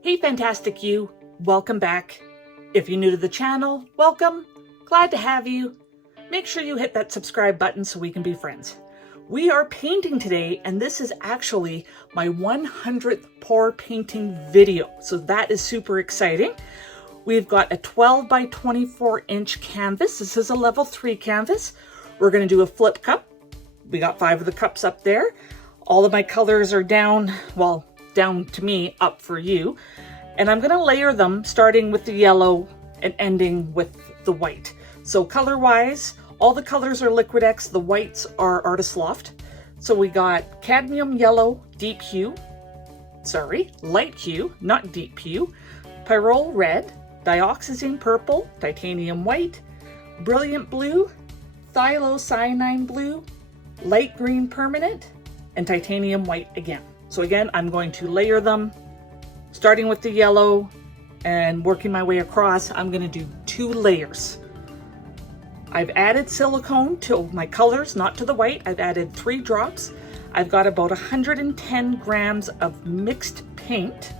Hey fantastic you, welcome back. If you're new to the channel, welcome, glad to have you. Make sure you hit that subscribe button so we can be friends. We are painting today, and this is actually my 100th pour painting video, so that is super exciting. We've got a 12 by 24 inch canvas. This is a level 3 canvas. We're going to do a flip cup. We got 5 of the cups up there. All of my colors are down, well, down to me, up for you. And I'm going to layer them starting with the yellow and ending with the white. So color wise, all the colors are liquitex. The whites are Artist Loft. So we got cadmium yellow, deep hue, light hue, not deep hue, pyrrole red, dioxazine purple, titanium white, brilliant blue, thiocyanine blue, light green permanent, and titanium white again. So again, I'm going to layer them, starting with the yellow and working my way across. I'm going to do 2 layers. I've added silicone to my colors, not to the white. I've added 3 drops. I've got about 110 grams of mixed paint,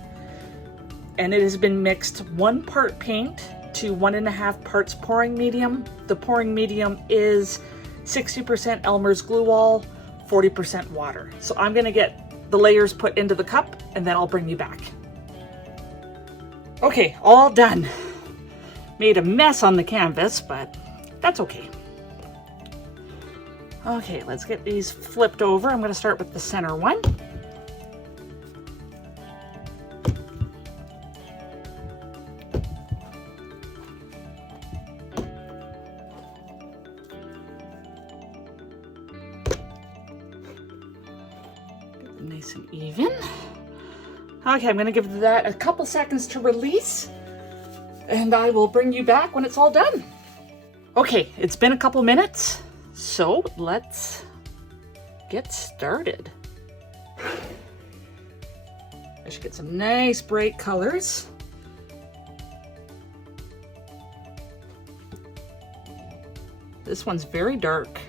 and it has been mixed 1 part paint to 1.5 parts pouring medium. The pouring medium is 60% Elmer's glue all, 40% water. So I'm going to get the layers put into the cup and then I'll bring you back. Okay, all done. Made a mess on the canvas, but that's okay. Okay, let's get these flipped over. I'm going to start with the center one. Nice and even. Okay, I'm going to give that a couple seconds to release, and I will bring you back when it's all done. Okay, it's been a couple minutes, so let's get started. I should get some nice bright colors. This one's very dark.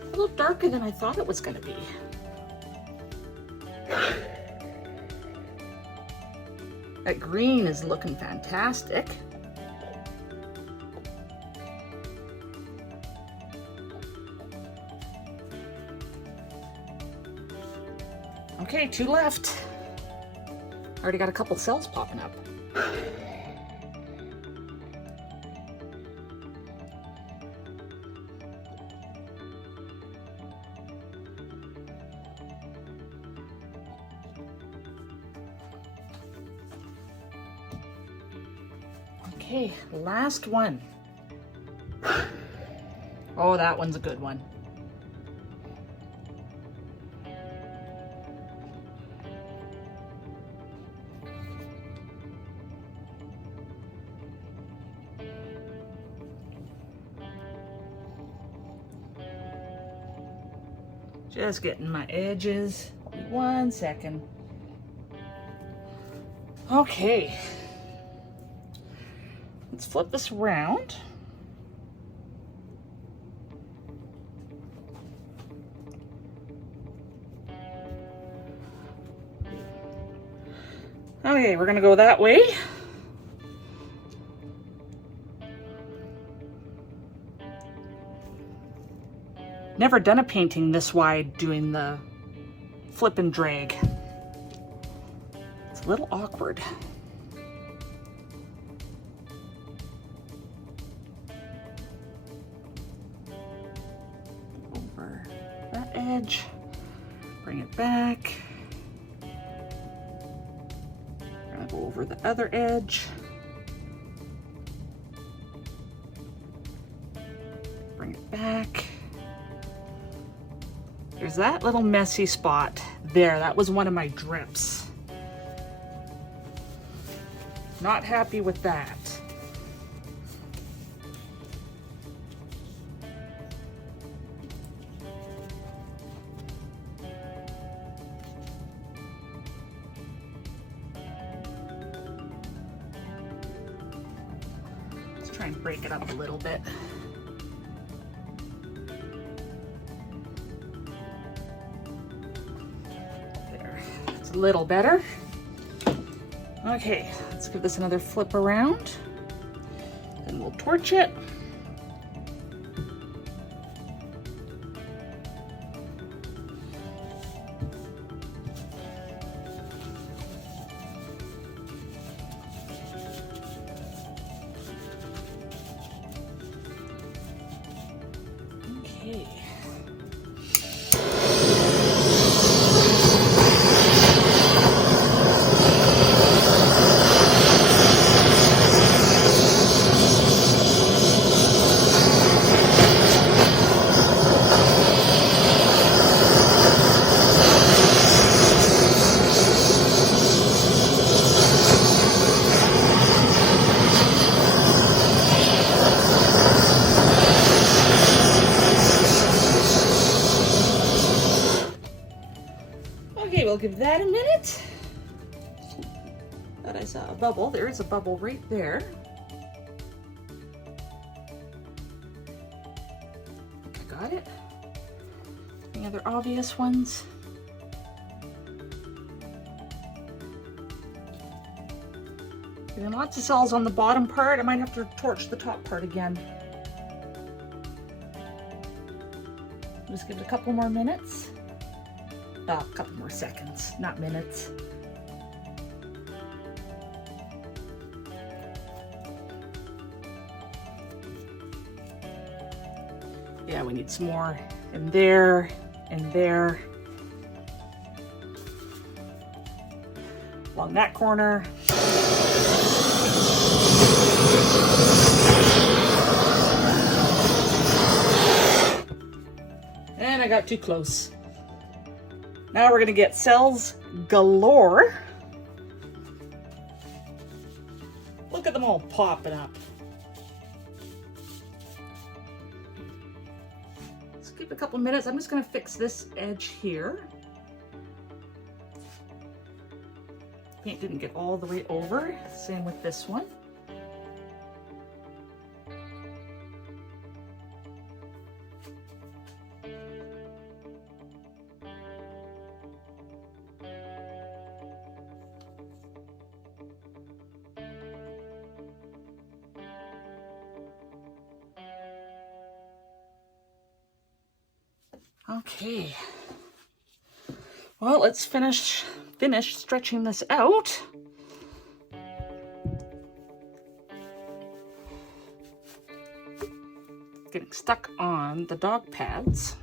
A little darker than I thought it was going to be. That green is looking fantastic. Okay, 2 left. Already got a couple cells popping up. Okay, last one. Oh, that one's a good one. Just getting my edges. 1 second. Okay. Let's flip this around. Okay, we're gonna go that way. Never done a painting this wide doing the flip and drag. It's a little awkward. Over that edge, bring it back. We're gonna go over the other edge. Bring it back. There's that little messy spot there. That was one of my drips. Not happy with that. Try and break it up a little bit. There, it's a little better. Okay, let's give this another flip around. Then we'll torch it. Okay. Okay, we'll give that a minute. Thought I saw a bubble. There is a bubble right there. I think I got it. Any other obvious ones? Getting lots of cells on the bottom part. I might have to torch the top part again. Just give it a couple more minutes. A couple more seconds, not minutes. Yeah, we need some more in there and there. Along that corner. And I got too close. Now we're gonna get cells galore. Look at them all popping up. Let's give it a couple minutes. I'm just gonna fix this edge here. Paint didn't get all the way over. Same with this one. Okay, well, let's finish stretching this out. Getting stuck on the dog pads.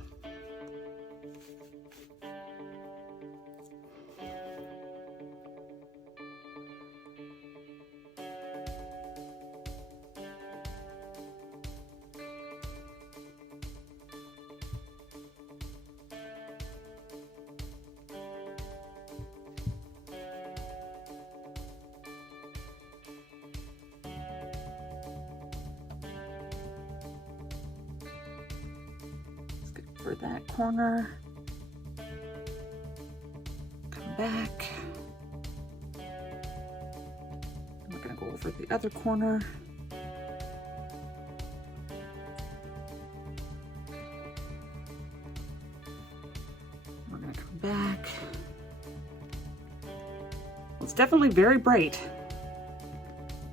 For that corner, come back. And we're going to go over the other corner. We're going to come back. It's definitely very bright.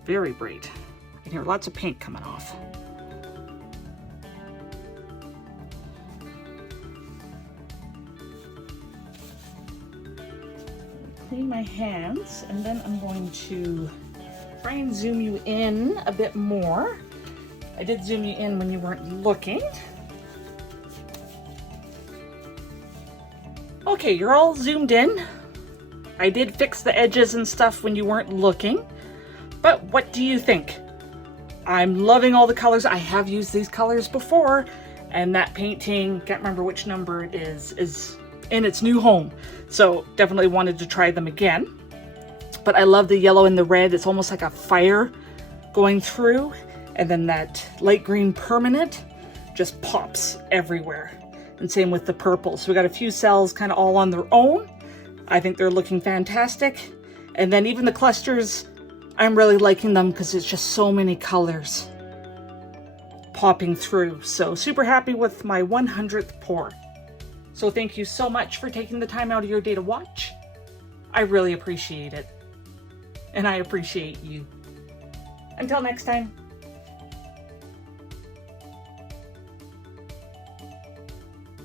Very bright. I can hear lots of paint coming off. Clean my hands, and then I'm going to try and zoom you in a bit more. I did zoom you in when you weren't looking. Okay, you're all zoomed in. I did fix the edges and stuff when you weren't looking, but what do you think? I'm loving all the colors. I have used these colors before, and that painting, can't remember which number it is in its new home. So definitely wanted to try them again. But I love the yellow and the red. It's almost like a fire going through. And then that light green permanent just pops everywhere. And same with the purple. So we got a few cells kind of all on their own. I think they're looking fantastic. And then even the clusters, I'm really liking them because it's just so many colors. popping through. So super happy with my 100th pour. So thank you so much for taking the time out of your day to watch. I really appreciate it. And I appreciate you. Until next time.